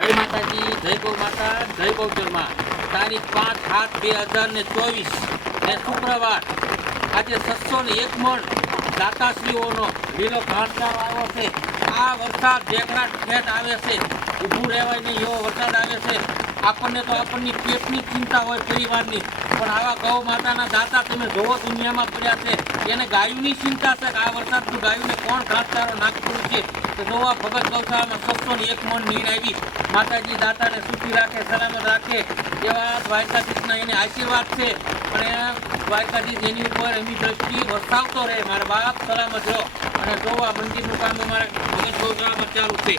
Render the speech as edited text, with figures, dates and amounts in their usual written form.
જય માતાજી, જય ગૌ માતા, જય ગૌચરમાં. તારીખ 5/7/2024 ને શુક્રવાર. આજે 601 મણ દાતાશ્રીઓનો લીલો ઘાસચારો આવ્યો છે. આ વરસાદ ઢેકરાટ ઠેઠ આવે છે, ઊભું રહેવાય નહીં એવો વરસાદ આવે છે. આપણને તો આપણની પેટની ચિંતા હોય પરિવારની, પણ આવા ગૌ માતાના દાતા તમે જોવો દુનિયામાં પડ્યા છે. એને ગાયોની ચિંતા છે કે આ વરસાદનું ગાયોને કોણ ઘાસચારો નાખતું છે. તો જોવા ભગત ગૌશાળામાં 601 મણ નીર આવી. માતાજી દાતાને સુખી રાખે, સલામત રાખે એવા દ્વારકાધીશના એને આશીર્વાદ છે. પણ દ્વારકાધીશ એની ઉપર એમની દ્રષ્ટિ વરસાવતો રહે. મારા બાપ સલામત રહો. અને જોવા મંદિરનું કામ અમારે ભગત ગૌશાળામાં ચાલુ છે.